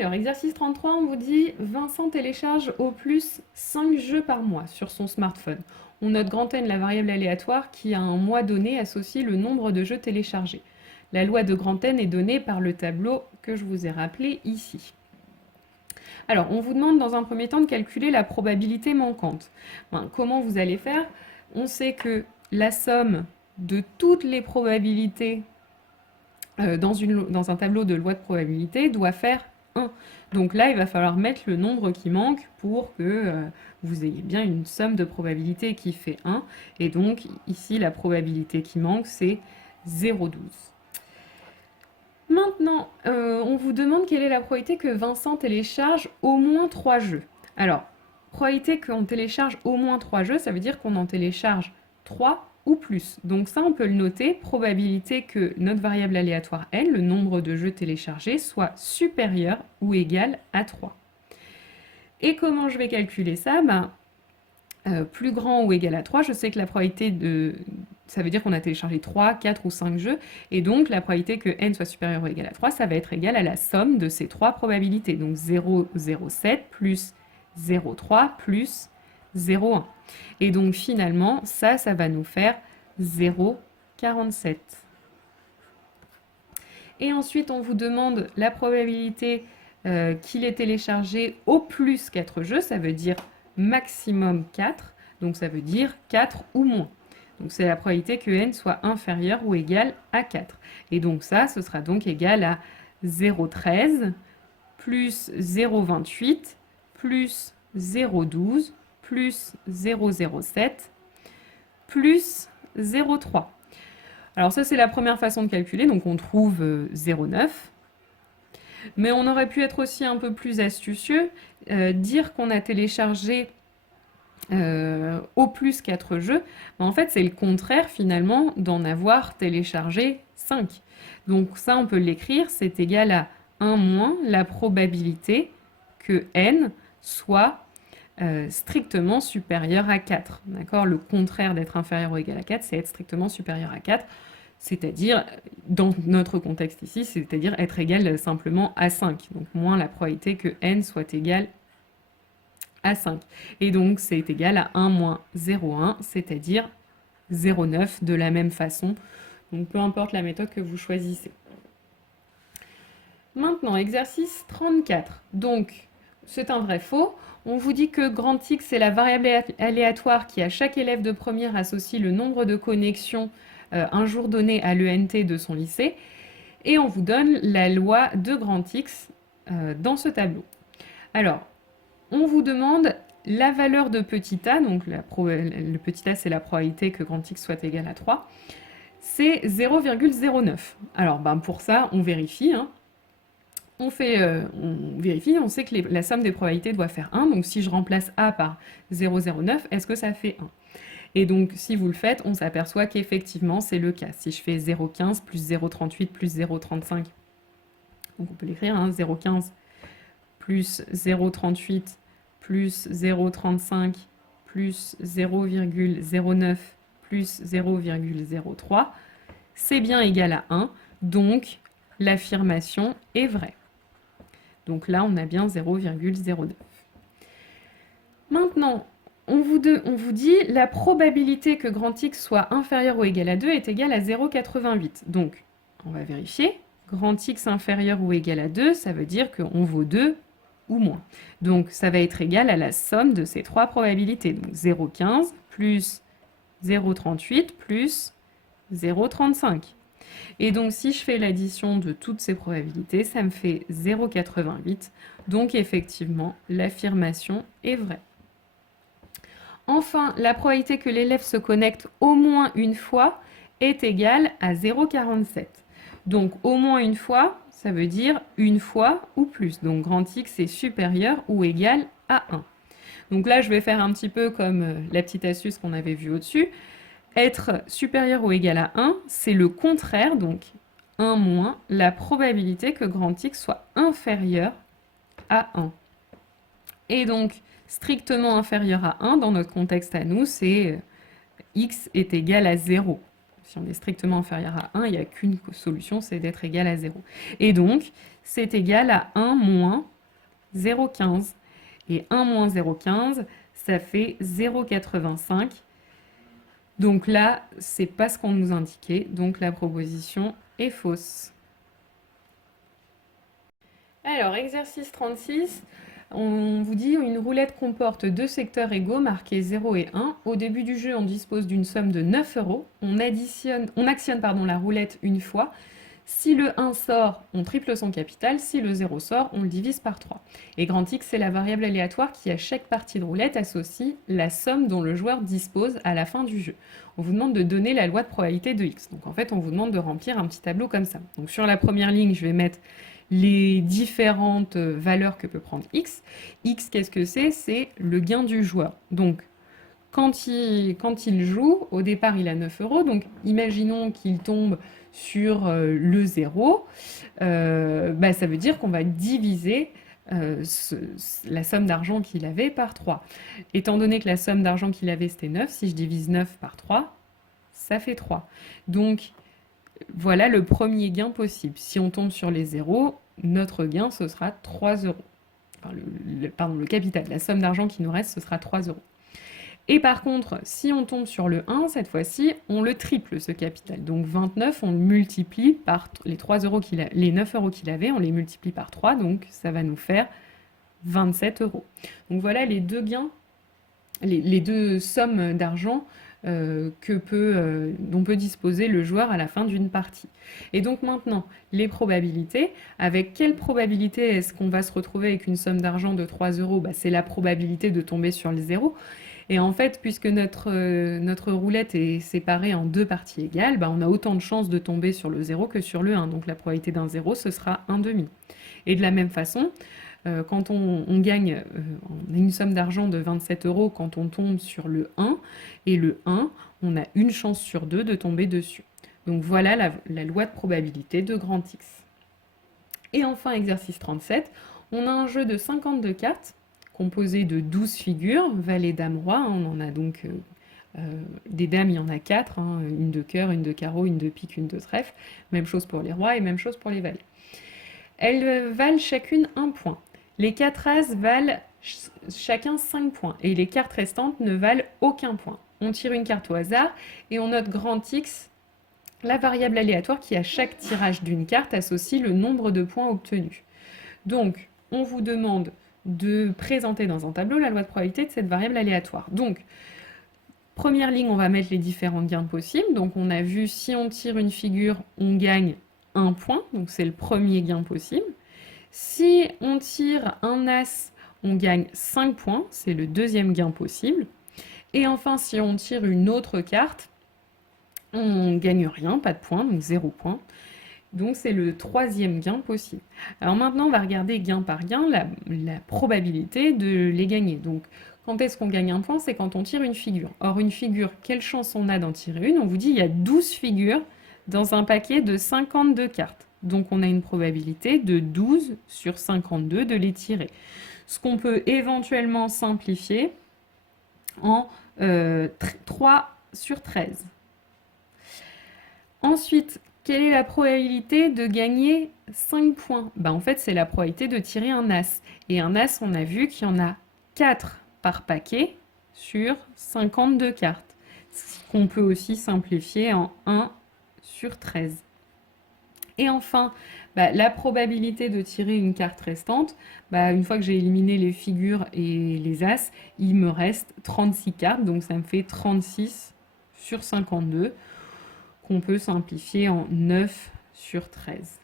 Alors, exercice 33, on vous dit Vincent télécharge au plus 5 jeux par mois sur son smartphone. On note grand N la variable aléatoire qui, à un mois donné, associe le nombre de jeux téléchargés. La loi de grand N est donnée par le tableau que je vous ai rappelé ici. Alors, on vous demande dans un premier temps de calculer la probabilité manquante. Comment vous allez faire? On sait que la somme de toutes les probabilités dans un tableau de loi de probabilité doit faire 1. Donc là, il va falloir mettre le nombre qui manque pour que vous ayez bien une somme de probabilité qui fait 1. Et donc, ici, la probabilité qui manque, c'est 0,12. Maintenant, on vous demande quelle est la probabilité que Vincent télécharge au moins 3 jeux. Alors, probabilité qu'on télécharge au moins 3 jeux, ça veut dire qu'on en télécharge 3 ou plus. Donc ça, on peut le noter, probabilité que notre variable aléatoire N, le nombre de jeux téléchargés, soit supérieur ou égal à 3. Et comment je vais calculer ça? Plus grand ou égal à 3, je sais que la probabilité de... Ça veut dire qu'on a téléchargé 3, 4 ou 5 jeux, et donc la probabilité que n soit supérieur ou égal à 3, ça va être égal à la somme de ces trois probabilités. Donc 0,07 plus 0,3 plus 0,1. Et donc finalement, ça va nous faire 0,47. Et ensuite, on vous demande la probabilité qu'il ait téléchargé au plus 4 jeux, ça veut dire maximum 4, donc ça veut dire 4 ou moins. Donc c'est la probabilité que n soit inférieur ou égal à 4. Et donc ça, ce sera donc égal à 0,13 plus 0,28 plus 0,12 plus 0,07 plus 0,3. Alors ça, c'est la première façon de calculer, donc on trouve 0,9. Mais on aurait pu être aussi un peu plus astucieux, dire qu'on a téléchargé au plus 4 jeux, en fait c'est le contraire finalement d'en avoir téléchargé 5. Donc ça on peut l'écrire, c'est égal à 1 moins la probabilité que n soit strictement supérieur à 4. D'accord? Le contraire d'être inférieur ou égal à 4, c'est être strictement supérieur à 4. C'est-à-dire, dans notre contexte ici, c'est-à-dire être égal simplement à 5. Donc moins la probabilité que n soit égal à 5. Et donc c'est égal à 1 moins 0,1, c'est-à-dire 0,9 de la même façon. Donc peu importe la méthode que vous choisissez. Maintenant, exercice 34. Donc, c'est un vrai-faux. On vous dit que grand X est la variable aléatoire qui, à chaque élève de première, associe le nombre de connexions un jour donné à l'ENT de son lycée. Et on vous donne la loi de grand X dans ce tableau. Alors, on vous demande la valeur de petit a, donc le petit a c'est la probabilité que grand X soit égal à 3, c'est 0,09. Alors pour ça, on vérifie. On vérifie, on sait que la somme des probabilités doit faire 1, donc si je remplace a par 0,09, est-ce que ça fait 1? Et donc, si vous le faites, on s'aperçoit qu'effectivement, c'est le cas. Si je fais 0,15 plus 0,38 plus 0,35, donc on peut l'écrire, 0,15 plus 0,38 plus 0,35 plus 0,09 plus 0,03, c'est bien égal à 1, donc l'affirmation est vraie. Donc là, on a bien 0,09. Maintenant, on vous dit la probabilité que grand X soit inférieur ou égal à 2 est égale à 0,88. Donc, on va vérifier. Grand X inférieur ou égal à 2, ça veut dire qu'on vaut 2 ou moins. Donc, ça va être égal à la somme de ces trois probabilités. Donc, 0,15 plus 0,38 plus 0,35. Et donc, si je fais l'addition de toutes ces probabilités, ça me fait 0,88. Donc, effectivement, l'affirmation est vraie. Enfin, la probabilité que l'élève se connecte au moins une fois est égale à 0,47. Donc, au moins une fois, ça veut dire une fois ou plus. Donc, grand X est supérieur ou égal à 1. Donc là, je vais faire un petit peu comme la petite astuce qu'on avait vue au-dessus. Être supérieur ou égal à 1, c'est le contraire, donc 1 moins la probabilité que grand X soit inférieur à 1. Et donc, strictement inférieur à 1, dans notre contexte à nous, c'est x est égal à 0. Si on est strictement inférieur à 1, il n'y a qu'une solution, c'est d'être égal à 0. Et donc, c'est égal à 1 moins 0,15. Et 1 moins 0,15, ça fait 0,85. Donc là, c'est pas ce qu'on nous indiquait, donc la proposition est fausse. Alors, exercice 36, on vous dit une roulette comporte deux secteurs égaux marqués 0 et 1. Au début du jeu, on dispose d'une somme de 9 euros. On actionne la roulette une fois. Si le 1 sort, on triple son capital. Si le 0 sort, on le divise par 3. Et grand X, c'est la variable aléatoire qui, à chaque partie de roulette, associe la somme dont le joueur dispose à la fin du jeu. On vous demande de donner la loi de probabilité de X. Donc en fait, on vous demande de remplir un petit tableau comme ça. Donc sur la première ligne, je vais mettre les différentes valeurs que peut prendre X. X, qu'est-ce que c'est? C'est le gain du joueur. Donc, quand il joue, au départ, il a 9 euros. Donc, imaginons qu'il tombe sur le 0. Ça veut dire qu'on va diviser la somme d'argent qu'il avait par 3. Étant donné que la somme d'argent qu'il avait, c'était 9, si je divise 9 par 3, ça fait 3. Donc, voilà le premier gain possible. Si on tombe sur les zéros, notre gain, ce sera 3 euros. Enfin, le capital, la somme d'argent qui nous reste, ce sera 3 euros. Et par contre, si on tombe sur le 1, cette fois-ci, on le triple, ce capital. Donc 29, on le multiplie par les 9 euros qu'il avait, on les multiplie par 3, donc ça va nous faire 27 euros. Donc voilà les deux gains, les deux sommes d'argent dont peut disposer le joueur à la fin d'une partie. Et donc maintenant, les probabilités. Avec quelle probabilité est-ce qu'on va se retrouver avec une somme d'argent de 3 euros? C'est la probabilité de tomber sur le 0. Et en fait, puisque notre roulette est séparée en deux parties égales, on a autant de chances de tomber sur le 0 que sur le 1. Donc la probabilité d'un 0, ce sera 1,5. Et de la même façon, quand on gagne on a une somme d'argent de 27 euros quand on tombe sur le 1, et le 1, on a une chance sur deux de tomber dessus. Donc voilà la loi de probabilité de grand X. Et enfin, exercice 37, on a un jeu de 52 cartes composé de 12 figures, valet, dame, roi. On en a donc des dames, il y en a 4, une de cœur, une de carreau, une de pique, une de trèfle. Même chose pour les rois et même chose pour les valets. Elles valent chacune 1 point. Les 4 as valent chacun 5 points et les cartes restantes ne valent aucun point. On tire une carte au hasard et on note grand X, la variable aléatoire qui, à chaque tirage d'une carte, associe le nombre de points obtenus. Donc, on vous demande de présenter dans un tableau la loi de probabilité de cette variable aléatoire. Donc, première ligne, on va mettre les différents gains possibles. Donc, on a vu, si on tire une figure, on gagne 1 point. Donc, c'est le premier gain possible. Si on tire un as, on gagne 5 points. C'est le deuxième gain possible. Et enfin, si on tire une autre carte, on ne gagne rien, pas de points, donc 0 points. Donc c'est le troisième gain possible. Alors maintenant, on va regarder gain par gain la probabilité de les gagner. Donc quand est-ce qu'on gagne un point? C'est quand on tire une figure. Or une figure, quelle chance on a d'en tirer une? On vous dit il y a 12 figures dans un paquet de 52 cartes. Donc on a une probabilité de 12 sur 52 de les tirer. Ce qu'on peut éventuellement simplifier en 3 sur 13. Ensuite, quelle est la probabilité de gagner 5 points? En fait, c'est la probabilité de tirer un as. Et un as, on a vu qu'il y en a 4 par paquet sur 52 cartes. Ce qu'on peut aussi simplifier en 1 sur 13. Et enfin, la probabilité de tirer une carte restante, une fois que j'ai éliminé les figures et les as, il me reste 36 cartes, donc ça me fait 36 sur 52, qu'on peut simplifier en 9 sur 13.